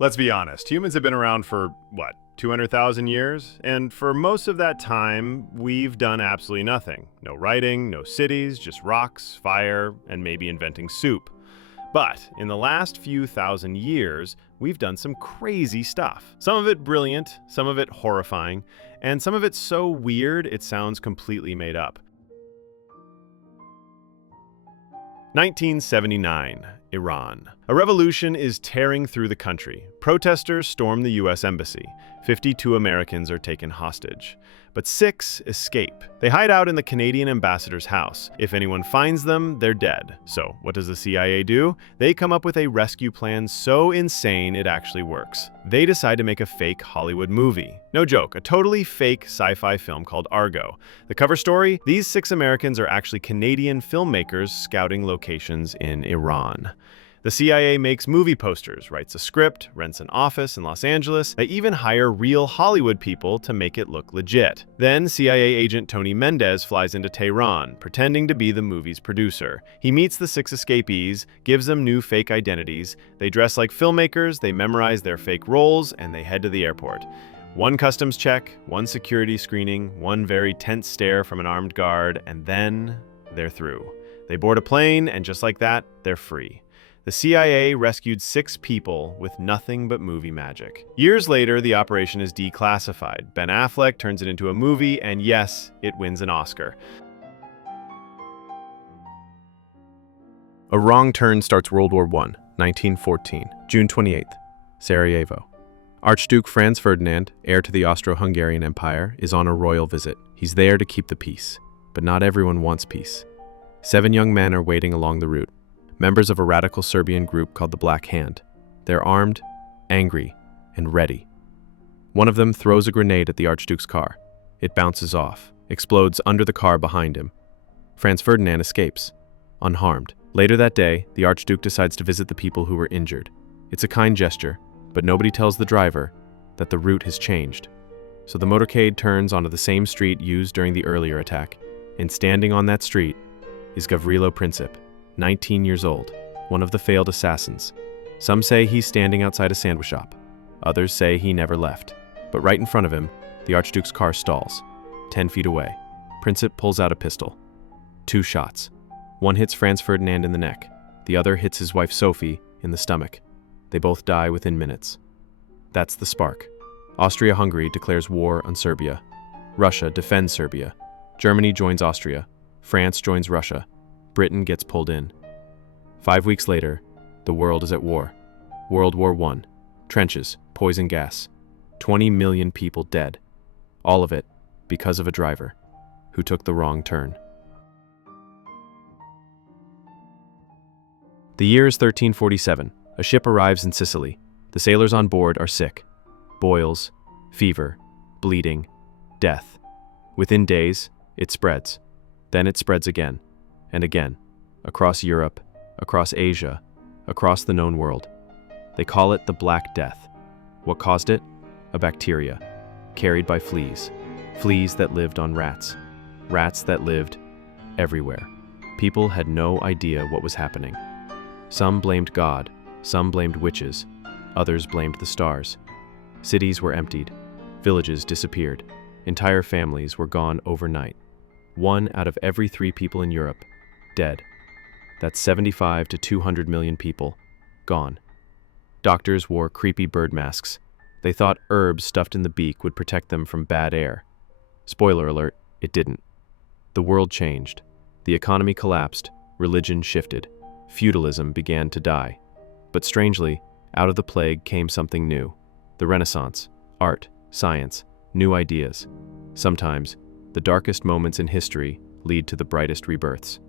Let's be honest, humans have been around for, what, 200,000 years? And for most of that time, we've done absolutely nothing. No writing, no cities, just rocks, fire, and maybe inventing soup. But in the last few thousand years, we've done some crazy stuff. Some of it brilliant, some of it horrifying, and some of it so weird it sounds completely made up. 1979, Iran. A revolution is tearing through the country. Protesters storm the US Embassy. 52 Americans are taken hostage. But 6 escape. They hide out in the Canadian ambassador's house. If anyone finds them, they're dead. So, what does the CIA do? They come up with a rescue plan so insane it actually works. They decide to make a fake Hollywood movie. No joke, a totally fake sci-fi film called Argo. The cover story? These 6 Americans are actually Canadian filmmakers scouting locations in Iran. The CIA makes movie posters, writes a script, rents an office in Los Angeles. They even hire real Hollywood people to make it look legit. Then CIA agent Tony Mendez flies into Tehran, pretending to be the movie's producer. He meets the 6 escapees, gives them new fake identities. They dress like filmmakers, they memorize their fake roles, and they head to the airport. One customs check, one security screening, one very tense stare from an armed guard, and then they're through. They board a plane, and just like that, they're free. The CIA rescued 6 people with nothing but movie magic. Years later, the operation is declassified. Ben Affleck turns it into a movie, and yes, it wins an Oscar. A wrong turn starts World War I, 1914, June 28th, Sarajevo. Archduke Franz Ferdinand, heir to the Austro-Hungarian Empire, is on a royal visit. He's there to keep the peace, but not everyone wants peace. 7 young men are waiting along the route. Members of a radical Serbian group called the Black Hand. They're armed, angry, and ready. One of them throws a grenade at the Archduke's car. It bounces off, explodes under the car behind him. Franz Ferdinand escapes, unharmed. Later that day, the Archduke decides to visit the people who were injured. It's a kind gesture, but nobody tells the driver that the route has changed. So the motorcade turns onto the same street used during the earlier attack, and standing on that street is Gavrilo Princip, 19 years old, one of the failed assassins. Some say he's standing outside a sandwich shop. Others say he never left. But right in front of him, the Archduke's car stalls. 10 feet away, Princip pulls out a pistol. 2 shots. One hits Franz Ferdinand in the neck. The other hits his wife Sophie in the stomach. They both die within minutes. That's the spark. Austria-Hungary declares war on Serbia. Russia defends Serbia. Germany joins Austria. France joins Russia. Britain gets pulled in. 5 weeks later, the world is at war. World War I. Trenches, poison gas. 20 million people dead. All of it because of a driver who took the wrong turn. The year is 1347. A ship arrives in Sicily. The sailors on board are sick. Boils, fever, bleeding, death. Within days, it spreads. Then it spreads again. And again, across Europe, across Asia, across the known world. They call it the Black Death. What caused it? A bacteria, carried by fleas. Fleas that lived on rats. Rats that lived everywhere. People had no idea what was happening. Some blamed God, some blamed witches, others blamed the stars. Cities were emptied. Villages disappeared. Entire families were gone overnight. 1 out of every 3 people in Europe dead. That's 75 to 200 million people gone. Doctors wore creepy bird masks. They thought herbs stuffed in the beak would protect them from bad air. Spoiler alert, it didn't. The world changed. The economy collapsed. Religion shifted. Feudalism began to die. But strangely, out of the plague came something new. The Renaissance, art, science, new ideas. Sometimes, the darkest moments in history lead to the brightest rebirths.